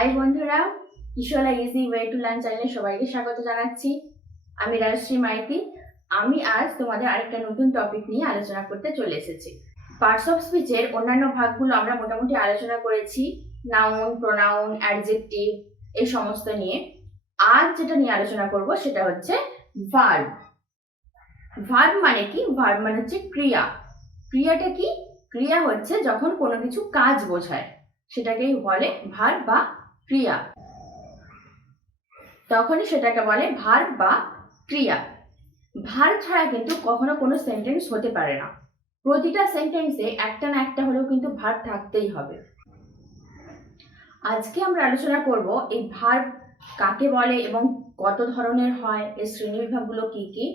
High বন্ধুরা, কিশোরা easy way to learn চ্যানেলে সবাইকে স্বাগত জানাচ্ছি। আমি রাজশ্রী মাইতি। আমি আজ তোমাদের আরেকটা নতুন টপিক নিয়ে আলোচনা করতে চলে এসেছি। পার্টস অফ স্পিচের অন্যান্য ভাগগুলো আমরা মোটামুটি আলোচনা করেছি, নাউন, প্রোনাউন, অ্যাডজেক্টিভ এই সমস্ত নিয়ে। আজ যেটা নিয়ে আলোচনা করব সেটা হচ্ছে ভার্ব। ভার্ব মানে কি? ভার্ব মানে হচ্ছে ক্রিয়া। ক্রিয়াটা কি? ক্রিয়া হচ্ছে যখন কোনো কিছু কাজ বোঝায় সেটাকেই বলে ভার্ব বা ক্রিয়া, তখনই সেটাকে বলে ভার্ব বা ক্রিয়া। ভার্ব ছাড়া কিন্তু কখনো কোনো সেন্টেন্স হতে পারে না। প্রতিটা সেন্টেন্সে একটা না একটা হলেও কিন্তু ভার্ব থাকতেই হবে। আজকে আমরা আলোচনা করব এই ভার্ব কাকে বলে এবং কত ধরনের হয়, এর শ্রেণীবিভাগগুলো কি কি,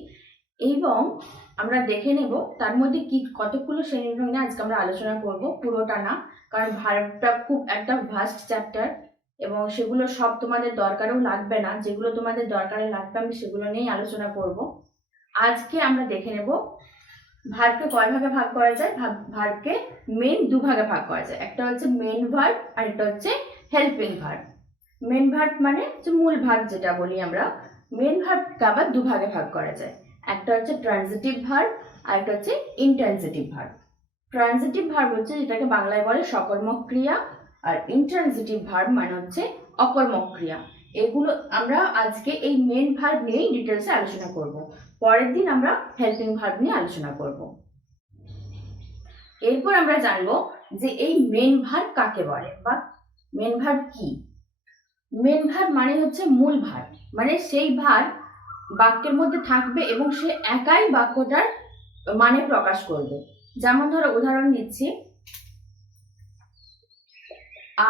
এবং আমরা দেখে নেব তার মধ্যে কি কতগুলো শ্রেণীবিভাগ নিয়ে আজকে আমরা আলোচনা করব, পুরোটা না, কারণ ভার্বটা খুব একটা ভাস্ট চ্যাপ্টার এবং সেগুলো সব তোমাদের দরকারও লাগবে না। যেগুলো তোমাদের দরকারে লাগবে আমি সেগুলো নিয়েই আলোচনা করব। আজকে আমরা দেখে নেব ভার্বকে কয় ভাগে ভাগ করা যায়। ভার্বকে মেন দু ভাগে ভাগ করা যায়, একটা হচ্ছে মেন ভার্ব আর একটা হচ্ছে হেল্পিং ভার্ব। মেন ভার্ব মানে হচ্ছে মূল ভার্ব যেটা বলি আমরা। মেন ভার্বকে আবার দু ভাগে ভাগ করা যায়, একটা হচ্ছে ট্রানজিটিভ ভার্ব আর একটা হচ্ছে ইন্ট্রানজিটিভ ভার্ব। ট্রানজিটিভ ভার্ব হচ্ছে যেটাকে বাংলায় বলে সকর্মক ক্রিয়া, আর ইন্ট্রানজিটিভ ভার্ব মানে হচ্ছে অকর্মক ক্রিয়া। এগুলো আমরা আজকে এই মেন ভার্ব নিয়েই ডিটেলসে আলোচনা করব। পরের দিন আমরা হেল্পিং ভার্ব নিয়ে আলোচনা করব। এরপর আমরা জানবো যে এই মেন ভার্ব কাকে বলে বা মেন ভার্ব কি। মেন ভার্ব মানে হচ্ছে মূল ভার্ব, মানে সেই ভার্ব বাক্যের মধ্যে থাকবে এবং সে একাই বাক্যটার মানে প্রকাশ করবে। যেমন ধরো উদাহরণ দিচ্ছি,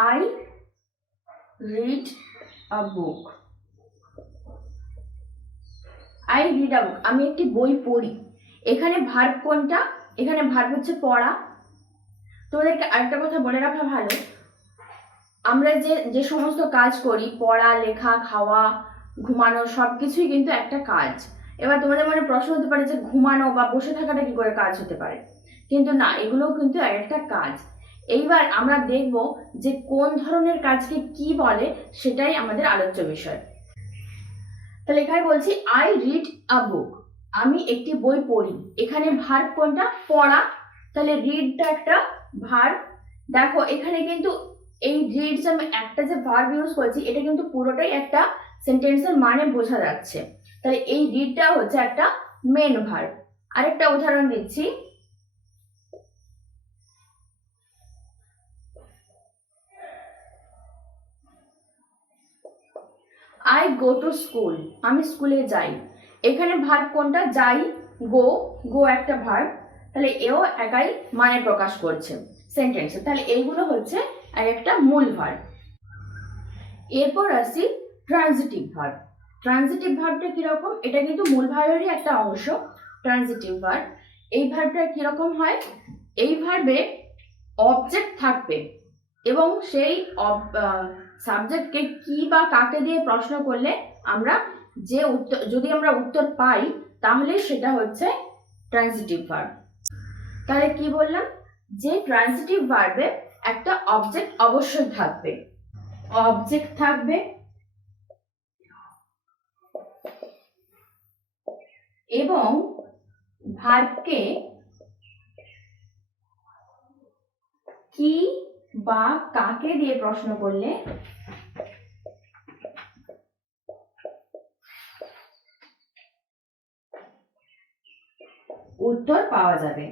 I read a book. I read a book, আমি একটি বই পড়ি। এখানে ভার্ব কোনটা? এখানে ভার্ব হচ্ছে পড়া। তোমাদেরকে আরেকটা কথা বলে রাখা ভালো, আমরা যে সমস্ত কাজ করি, পড়া, লেখা, খাওয়া, ঘুমানো, সবকিছুই কিন্তু একটা কাজ। এবার তোমাদের মনে প্রশ্ন হতে পারে যে ঘুমানো বা বসে থাকাটা কি করে কাজ হতে পারে, কিন্তু না, এগুলোও কিন্তু একটা কাজ। এইবার আমরা দেখব যে কোন ধরনের কাজকে কি বলে, সেটাই আমাদের আলোচ্য বিষয়। তাহলে এখানে বলছি আই রিড আ বুক, আমি একটি বই পড়ি। এখানে ভার্ব কোনটা? পড়া। তাহলে রিডটা একটা ভার্ব। দেখো এখানে কিন্তু এই রিডস আমি একটা যে ভার্ব ইউজ করেছি, এটা কিন্তু পুরোটাই একটা সেন্টেন্সের মানে বোঝা যাচ্ছে। তাহলে এই রিডটা হচ্ছে একটা মেন ভার্ব। আরেকটা উদাহরণ দিচ্ছি, আই গো টু স্কুল, আমি স্কুলে যাই। এখানে ভার্ব কোনটা? যাই। গো, গো একটা ভার্ব, তাহলে এও একাই মানে প্রকাশ করছে সেন্টেন্সে। তাহলে এইগুলো হচ্ছে একটা মূল ভার্ব। এরপর আসি ট্রানজিটিভ ভার্ব। ট্রানজিটিভ ভার্বটা কিরকম? এটা কিন্তু মূল ভার্বেরই একটা অংশ, ট্রানজিটিভ ভার্ব। এই ভার্বটা কিরকম হয়? এই ভার্বে অবজেক্ট থাকবে এবং সেই সাবজেক্টকে কি বা কাকে দিয়ে প্রশ্ন করলে আমরা যে উত্তর, যদি আমরা উত্তর পাই তাহলে সেটা হচ্ছে ট্রানজিটিভ ভার্ব। তাহলে কি বললাম? যে ট্রানজিটিভ ভার্বে একটা অবজেক্ট অবশ্যই থাকবে, অবজেক্ট থাকবে এবং ভার্বকে কি বা কাকে দিয়ে প্রশ্ন করলে উত্তর পাওয়া যাবে।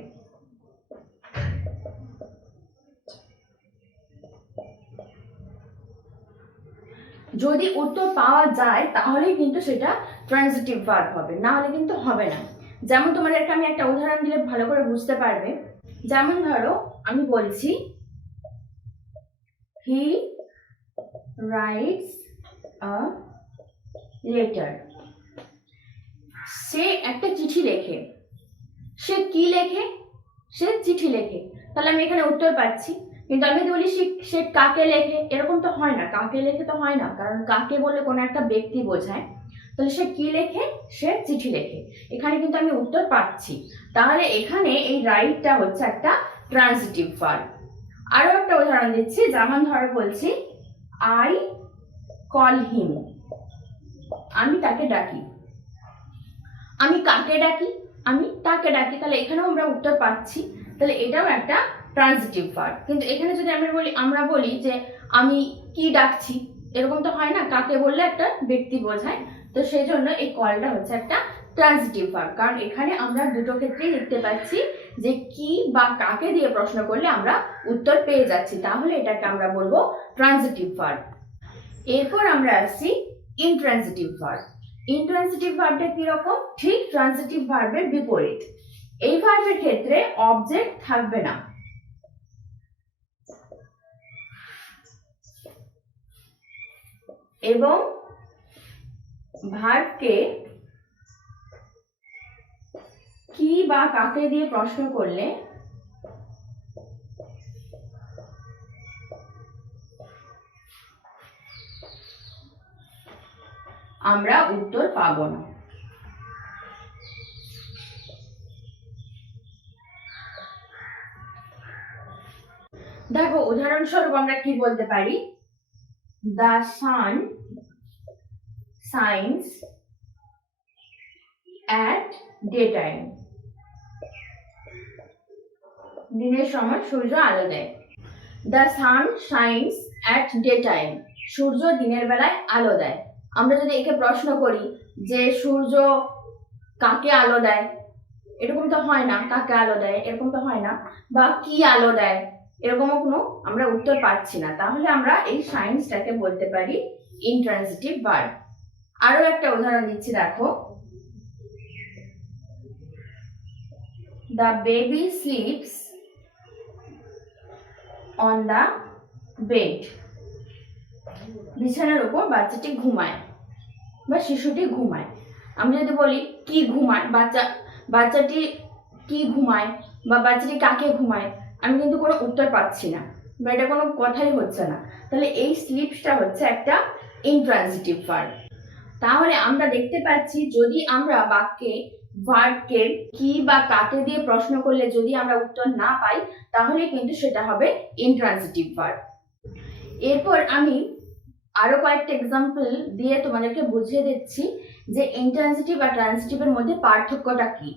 যদি উত্তর পাওয়া যায় তাহলে কিন্তু সেটা ট্রানজিটিভ ভার্ব হবে, না হলে কিন্তু হবে না। যেমন তোমাদেরকে আমি একটা উদাহরণ দিলে ভালো করে বুঝতে পারবে। যেমন ধরো আমি বলছি হি রাইটস আ লেটার, সে একটা চিঠি লেখে। সে কি লেখে? সে চিঠি লেখে। তাহলে আমি এখানে উত্তর পাচ্ছি। কিন্তু আমি যদি বলি সে কাকে লেখে, এরকম তো হয় না, কাকে লেখে তো হয় না, কারণ কাকে বলে কোনো একটা ব্যক্তি বোঝায়। তাহলে সে কি লেখে? সে চিঠি লেখে। এখানে কিন্তু আমি উত্তর পাচ্ছি। তাহলে এখানে এই রাইটটা হচ্ছে একটা ট্রানজিটিভ ভার্ব। আরো একটা উদাহরণ দিচ্ছি, যেমন ধরো বলছি আই কল হিম, আমি তাকে ডাকি। আমি কাকে ডাকি? আমি তাকে ডাকি। তাহলে এখানেও আমরা উত্তর পাচ্ছি। তাহলে এটাও একটা ট্রান্সিটিভ ভার্ব। কিন্তু এখানে যদি আমরা বলি যে আমি কি ডাকছি, এরকম তো হয় না, কাকে বললে একটা ব্যক্তি বোঝায়। তো সেই জন্য এই কলটা হচ্ছে একটা ট্রান্সিটিভ ভার্ব, কারণ এখানে আমরা দুটো ক্ষেত্রেই দেখতে পাচ্ছি যে কি বা কাকে দিয়ে প্রশ্ন করলে আমরা উত্তর পেয়ে যাচ্ছি, তাহলে এটাকে আমরা বলবো ট্রান্সিটিভ ভার্ব। এরপর আমরা আসছি ইনট্রান্সিটিভ ভার্ব। ইনট্রান্সিটিভ ভার্বটা কিরকম? ঠিক ট্রান্সিটিভ ভার্বের বিপরীত। এই ভার্বের ক্ষেত্রে অবজেক্ট থাকবে না, এবং ভার্বকে কি বা কাকে দিয়ে প্রশ্ন করলে আমরা উত্তর পাবো না। দেখো উদাহরণস্বরূপ আমরা কি বলতে পারি? The sun shines at daytime. দিনের সময় সূর্য আলো দেয়। The sun shines at daytime. সূর্য দিনের বেলায় আলো দেয়। আমরা যদি একে প্রশ্ন করি যে সূর্য কাকে আলো দেয়, এরকম তো হয় না, কাকে আলো দেয় এরকম তো হয় না, বা কি আলো দেয় এরকমও কোনো আমরা উত্তর পাচ্ছি না, তাহলে আমরা এই সায়েন্সটাকে বলতে পারি ইনট্রান্সিটিভ ভার্ব। আরো একটা উদাহরণ দিচ্ছি, দেখো the baby slips on the bed. বিছানার উপর বাচ্চাটি ঘুমায় বা শিশুটি ঘুমায়। আমি যদি বলি কি ঘুমায়, বাচ্চাটি কি ঘুমায় বা বাচ্চাটি কাকে ঘুমায়, আমি কিন্তু কোনো উত্তর পাচ্ছি না বা এটা কোনো কথাই হচ্ছে না। তাহলে এই স্লিপসটা হচ্ছে একটা ইনট্রান্সিটিভ ভার্ব। তাহলে আমরা দেখতে পাচ্ছি যদি আমরা বাক্যে ভার্বকে কি বা কাকে দিয়ে প্রশ্ন করলে যদি আমরা উত্তর না পাই, তাহলে কিন্তু সেটা হবে ইনট্রান্সিটিভ ভার্ব। এরপর আমি আরো কয়েকটা এক্সাম্পল দিয়ে তোমাদেরকে বুঝিয়ে দিচ্ছি যে ইনট্রান্সিটিভ আর ট্রান্সিটিভের মধ্যে পার্থক্যটা কি।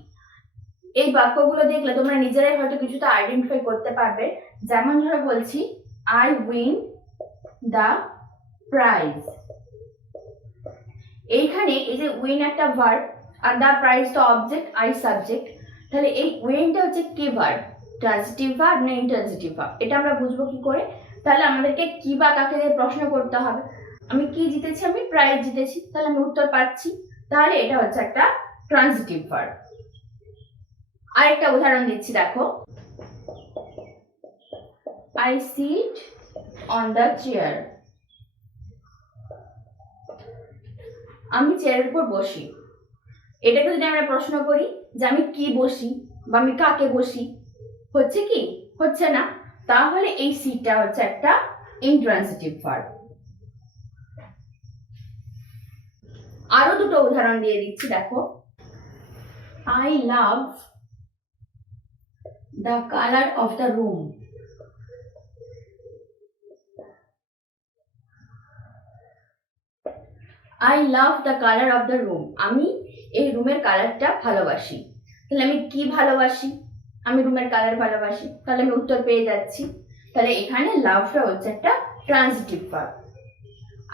এই বাক্যগুলো দেখলে তোমরা নিজেরাই হয়তো কিছুটা আইডেন্টিফাই করতে পারবে। যেমন ধরো বলছি আই উইন দ্য প্রাইজ। এইখানে এই যে উইন একটা ভার্ব আর দ্য প্রাইজ তো অবজেক্ট, আই সাবজেক্ট। তাহলে এই উইনটা হচ্ছে কি ভার্ব? ট্রান্সিটিভ ভার্ব না ইনট্রান্সিটিভ ভার্ব? এটা আমরা বুঝবো কি করে? তাহলে আমাদেরকে কি বা কাকে দিয়ে প্রশ্ন করতে হবে। আমি কি জিতেছি? আমি প্রাইজ জিতেছি, তাহলে আমি উত্তর পাচ্ছি, তাহলে এটা হচ্ছে একটা ট্রান্সিটিভ ভার্ব। আরেকটা উদাহরণ দিচ্ছি, দেখো I sit on the chair. আমি চেয়ারের উপর বসি। এটাকে যদি আমরা প্রশ্ন করি যে আমি কি বসি বা আমি কাকে বসি, হচ্ছে কি? হচ্ছে না। তাহলে এই সিটটা হচ্ছে একটা ইনট্রান্সিটিভ ভার্ব। আরো দুটো উদাহরণ দিয়ে দিচ্ছি, দেখো I love the colour of the room. I love the colour of the room. আমি এই রুমের কালারটা ভালোবাসি। তাহলে আমি কি ভালোবাসি? আমি রুমের কালার ভালোবাসি, তাহলে আমি উত্তর পেয়ে যাচ্ছি। তাহলে এখানে লাভটা হচ্ছে একটা ট্রান্সিটিভ ভার্ব।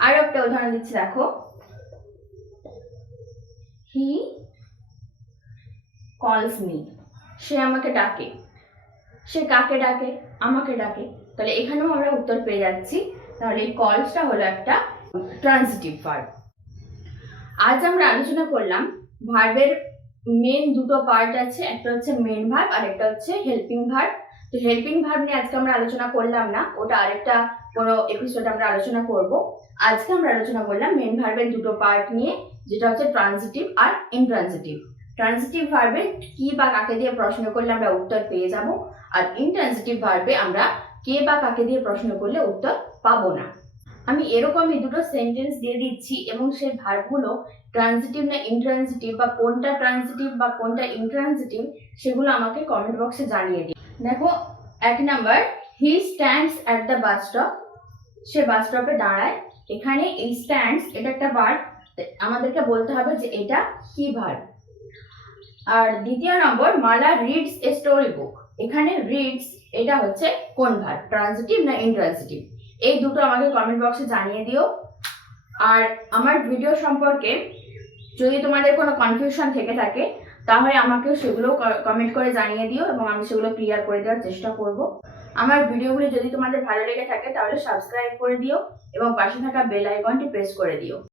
আর একটা উদাহরণ দিচ্ছি, দেখো হি কলস মি। সে আমাকে ডাকে। সে কাকে ডাকে? আমাকে ডাকে। তাহলে এখানেও আমরা উত্তর পেয়ে যাচ্ছি। তাহলে এই কলসটা হলো একটা ট্রান্সিটিভ ভার্ব। আজ আমরা আলোচনা করলাম ভার্বের মেন দুটো পার্ট আছে, একটা হচ্ছে মেন ভার্ব আর একটা হচ্ছে হেল্পিং ভার্ব। তো হেল্পিং ভার্ব নিয়ে আজকে আমরা আলোচনা করলাম না, ওটা আরেকটা কোনো এপিসোড আমরা আলোচনা করব। আজকে আমরা আলোচনা করলাম মেন ভার্বের দুটো পার্ট নিয়ে, যেটা হচ্ছে ট্রান্সিটিভ আর ইনট্রান্সিটিভ। ট্রান্সিটিভ ভার্বে কি বা কাকে দিয়ে প্রশ্ন করলে আমরা উত্তর পেয়ে যাব, আর ইনট্রান্সিটিভ ভার্বে আমরা কে বা কাকে দিয়ে প্রশ্ন করলে উত্তর পাবো না। আমি এরকমই দুটো সেন্টেন্স দিয়ে দিচ্ছি এবং সেই ভার্বগুলো ট্রান্সিটিভ না ইনট্রান্সিটিভ বা কোনটা ট্রান্সিটিভ বা কোনটা ইনট্রান্সিটিভ সেগুলো আমাকে কমেন্ট বক্সে জানিয়ে দিন। দেখো 1 number, he stands at the bus stop. সে বাস স্টপে দাঁড়ায়। এখানে এই স্ট্যান্ডস এটা একটা ভার্ব, আমাদেরকে বলতে হবে যে এটা কি ভার্ব। আর দ্বিতীয় নম্বর, মালা রিডস এ স্টোরি বুক। এখানে রিডস এটা হচ্ছে কোন ভার্ব, ট্রানজিটিভ না ইনট্রানজিটিভ? এই দুটো আমাকে কমেন্ট বক্সে জানিয়ে দিও। আর আমার ভিডিও সম্পর্কে যদি তোমাদের কোনো কনফিউশন থেকে থাকে তাহলে আমাকে সেগুলো কমেন্ট করে জানিয়ে দিও এবং আমি সেগুলো ক্লিয়ার করে দেওয়ার চেষ্টা করব। আমার ভিডিওগুলি যদি তোমাদের ভালো লেগে থাকে তাহলে সাবস্ক্রাইব করে দিও এবং পাশে থাকা বেল আইকনটি প্রেস করে দিও।